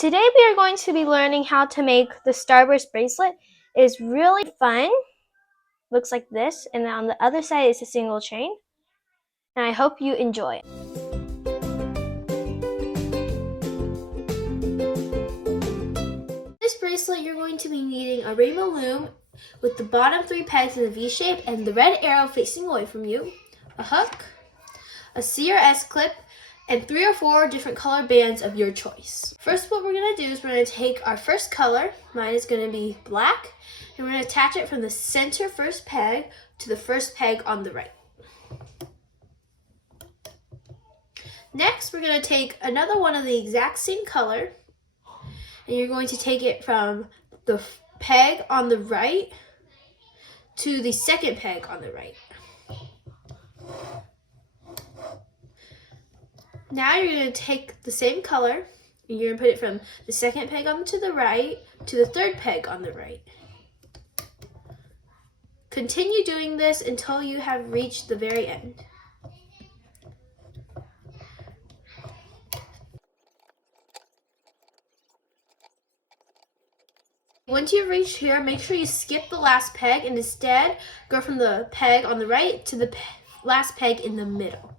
Today we are going to be learning how to make the Starburst bracelet. It is really fun. Looks like this, and on the other side is a single chain. And I hope you enjoy it. This bracelet you're going to be needing a rainbow loom with the bottom 3 pegs in a V shape and the red arrow facing away from you, a hook, a C or S clip, and 3 or 4 different color bands of your choice. First, what we're going to do is we're going to take our first color, mine is going to be black, and we're going to attach it from the center first peg to the first peg on the right. Next, we're going to take another one of the exact same color, and you're going to take it from the peg on the right to the second peg on the right. Now you're going to take the same color and you're going to put it from the second peg on to the right to the third peg on the right. Continue doing this until you have reached the very end. Once you've reached here, make sure you skip the last peg and instead go from the peg on the right to the last peg in the middle.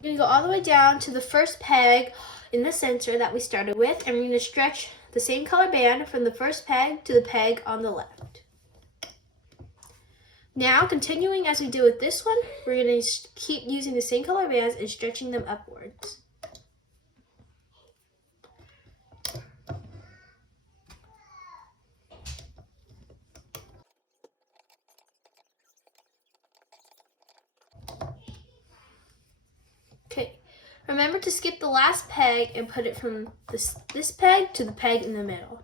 You're going to go all the way down to the first peg in the center that we started with, and we're going to stretch the same color band from the first peg to the peg on the left. Now, continuing as we did with this one, we're going to keep using the same color bands and stretching them upwards. Okay, remember to skip the last peg and put it from this peg to the peg in the middle.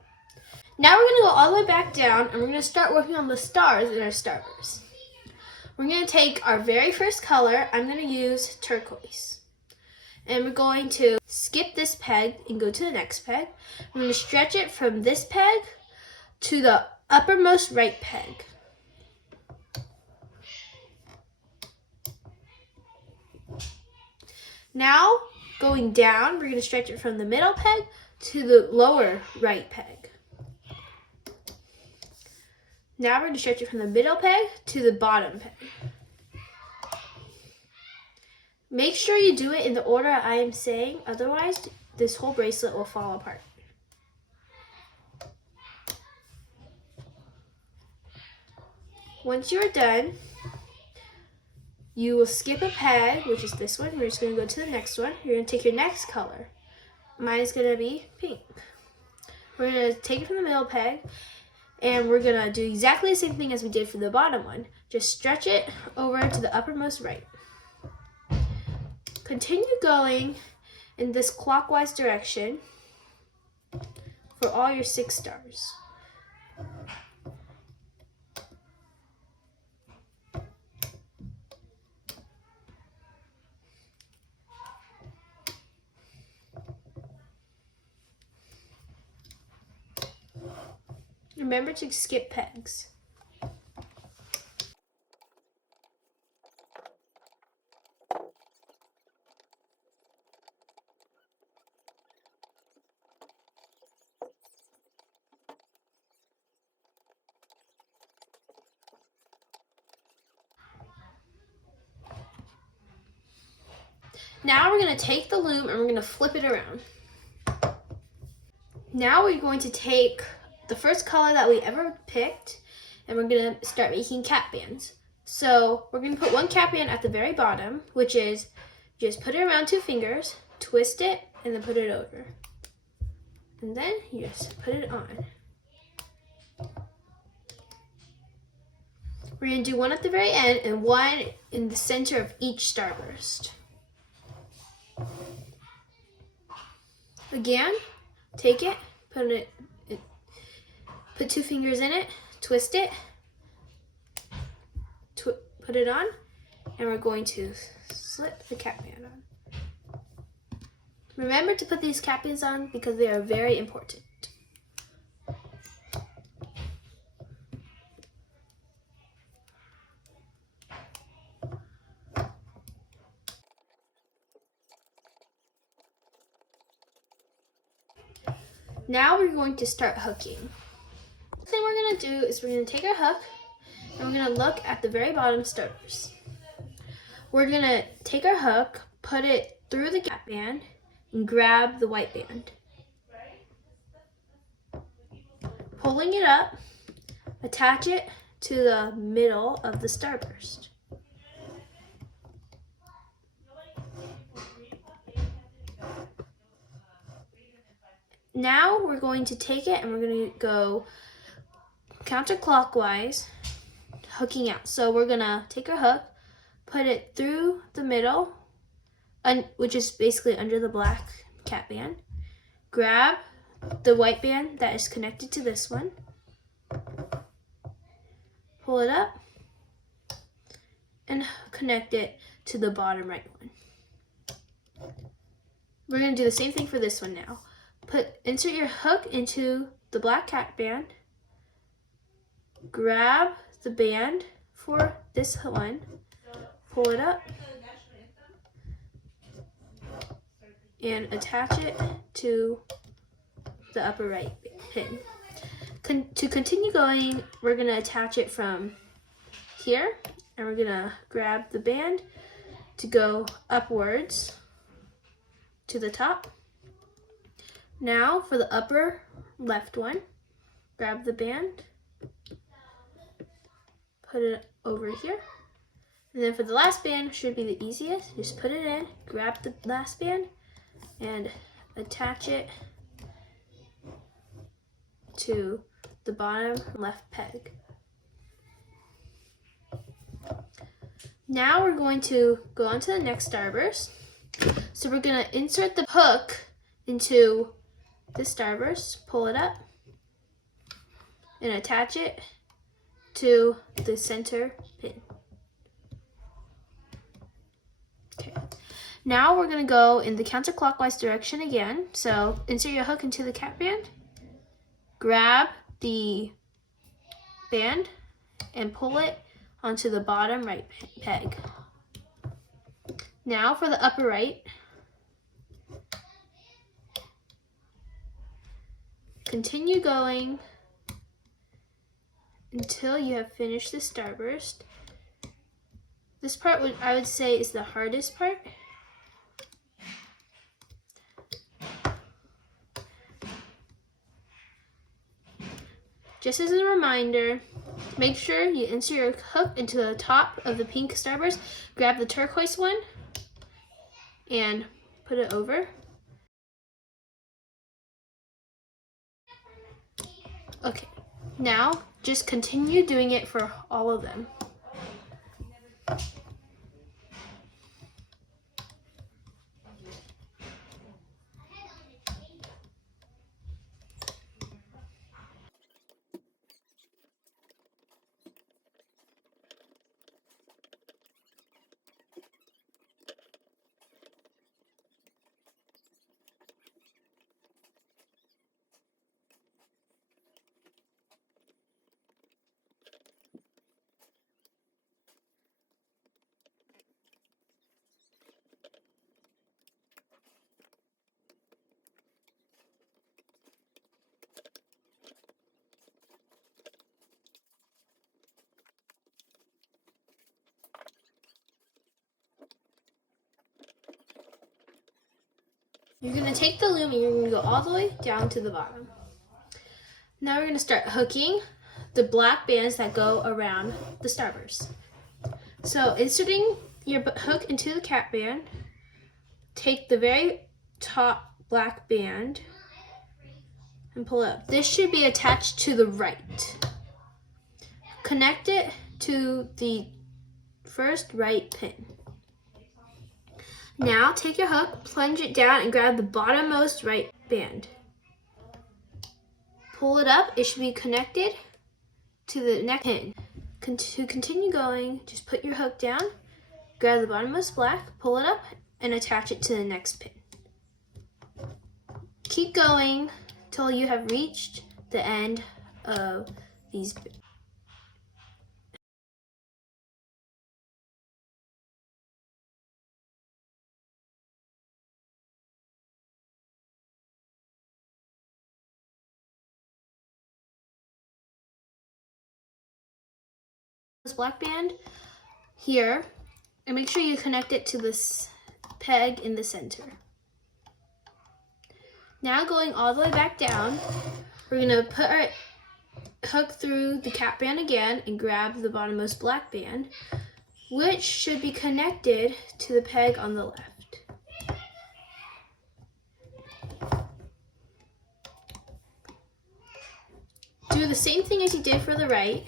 Now we're going to go all the way back down and we're going to start working on the stars in our starburst. We're going to take our very first color, I'm going to use turquoise. And we're going to skip this peg and go to the next peg. We're going to stretch it from this peg to the uppermost right peg. Now, going down, we're going to stretch it from the middle peg to the lower right peg. Now we're going to stretch it from the middle peg to the bottom peg. Make sure you do it in the order I am saying, otherwise this whole bracelet will fall apart. Once you are done, you will skip a peg, which is this one. We're just going to go to the next one. You're going to take your next color. Mine is going to be pink. We're going to take it from the middle peg, and we're going to do exactly the same thing as we did for the bottom one. Just stretch it over to the uppermost right. Continue going in this clockwise direction for all your 6 stars. Remember to skip pegs. Now we're going to take the loom and we're going to flip it around. Now we're going to take the first color that we ever picked and we're going to start making cap bands. So we're going to put one cap band at the very bottom, which is just put it around 2 fingers, twist it, and then put it over. And then you just put it on. We're going to do one at the very end and one in the center of each starburst. Again, take it, put 2 fingers in it, twist it, put it on, and we're going to slip the cap band on. Remember to put these cap bands on because they are very important. Now we're going to start hooking. The thing we're going to do is we're going to take our hook and we're going to look at the very bottom starburst. We're going to take our hook, put it through the cap band, and grab the white band. Pulling it up, attach it to the middle of the starburst. Now we're going to take it and we're going to go counterclockwise, hooking out. So we're going to take our hook, put it through the middle, which is basically under the black cap band. Grab the white band that is connected to this one. Pull it up and connect it to the bottom right one. We're going to do the same thing for this one now. Insert your hook into the black cap band. Grab the band for this one. Pull it up and attach it to the upper right pin. To continue going, we're going to attach it from here, and we're going to grab the band to go upwards to the top. Now for the upper left one, grab the band, put it over here. And then for the last band, should be the easiest. Just put it in, grab the last band, and attach it to the bottom left peg. Now we're going to go on to the next starburst. So we're going to insert the hook into the starburst, pull it up, and attach it to the center pin. Okay. Now we're going to go in the counterclockwise direction again. So insert your hook into the cap band, grab the band, and pull it onto the bottom right peg. Now for the upper right, continue going until you have finished the starburst. This part I would say is the hardest part. Just as a reminder, make sure you insert your hook into the top of the pink starburst, grab the turquoise one, and put it over. Okay, now just continue doing it for all of them. You're going to take the loom and you're going to go all the way down to the bottom. Now we're going to start hooking the black bands that go around the starburst. So inserting your hook into the cap band, take the very top black band and pull it up. This should be attached to the right. Connect it to the first right pin. Now take your hook, plunge it down, and grab the bottommost right band. Pull it up. It should be connected to the next pin. To continue going, just put your hook down, grab the bottommost black, pull it up, and attach it to the next pin. Keep going till you have reached the end of these black band here, and make sure you connect it to this peg in the center. Now going all the way back down, we're going to put our hook through the cap band again and grab the bottommost black band, which should be connected to the peg on the left. Do the same thing as you did for the right.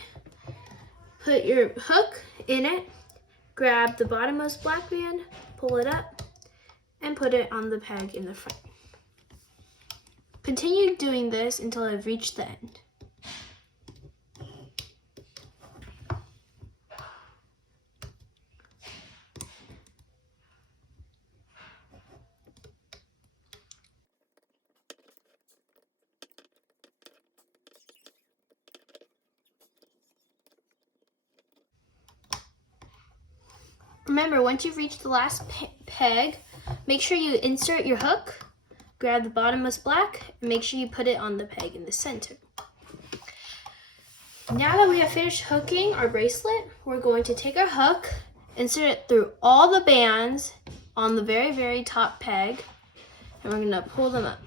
Put your hook in it, grab the bottommost black band, pull it up, and put it on the peg in the front. Continue doing this until I've reached the end. Remember, once you've reached the last peg, make sure you insert your hook, grab the bottommost black, and make sure you put it on the peg in the center. Now that we have finished hooking our bracelet, we're going to take our hook, insert it through all the bands on the very, very top peg, and we're going to pull them up.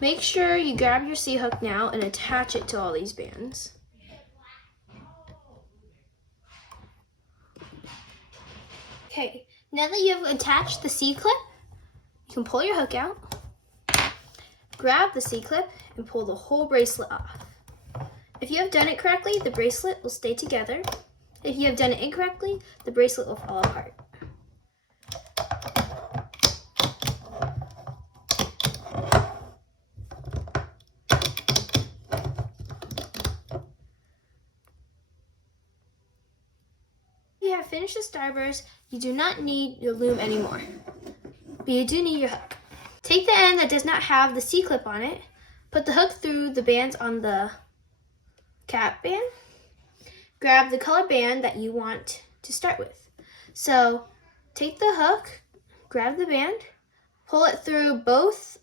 Make sure you grab your C-hook now and attach it to all these bands. Okay, now that you have attached the C-clip, you can pull your hook out, grab the C-clip, and pull the whole bracelet off. If you have done it correctly, the bracelet will stay together. If you have done it incorrectly, the bracelet will fall apart. If you have finished the Starburst, you do not need your loom anymore, but you do need your hook. Take the end that does not have the C-clip on it, put the hook through the bands on the cap band, grab the color band that you want to start with. So take the hook, grab the band, pull it through both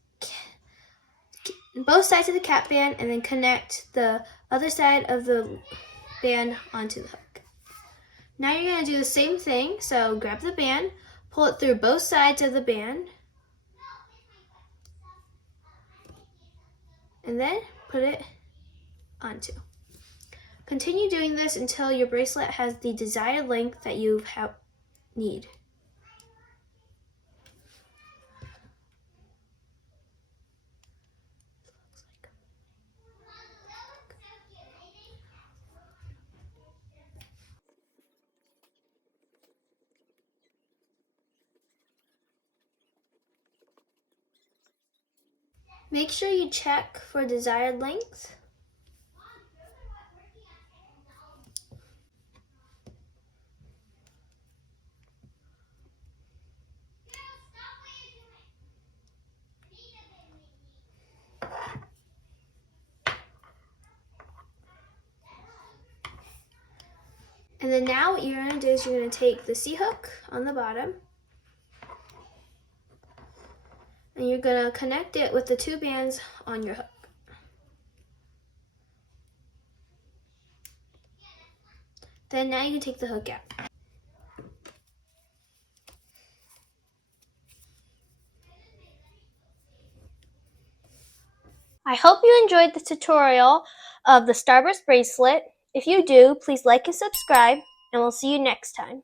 sides of the cap band, and then connect the other side of the band onto the hook. Now you're going to do the same thing, so grab the band, pull it through both sides of the band, and then put it onto. Continue doing this until your bracelet has the desired length that you need. Make sure you check for desired length. And then now what you're going to do is you're going to take the C-hook on the bottom, and you're going to connect it with the two bands on your hook. Then now you can take the hook out. I hope you enjoyed this tutorial of the Starburst bracelet. If you do, please like and subscribe, and we'll see you next time.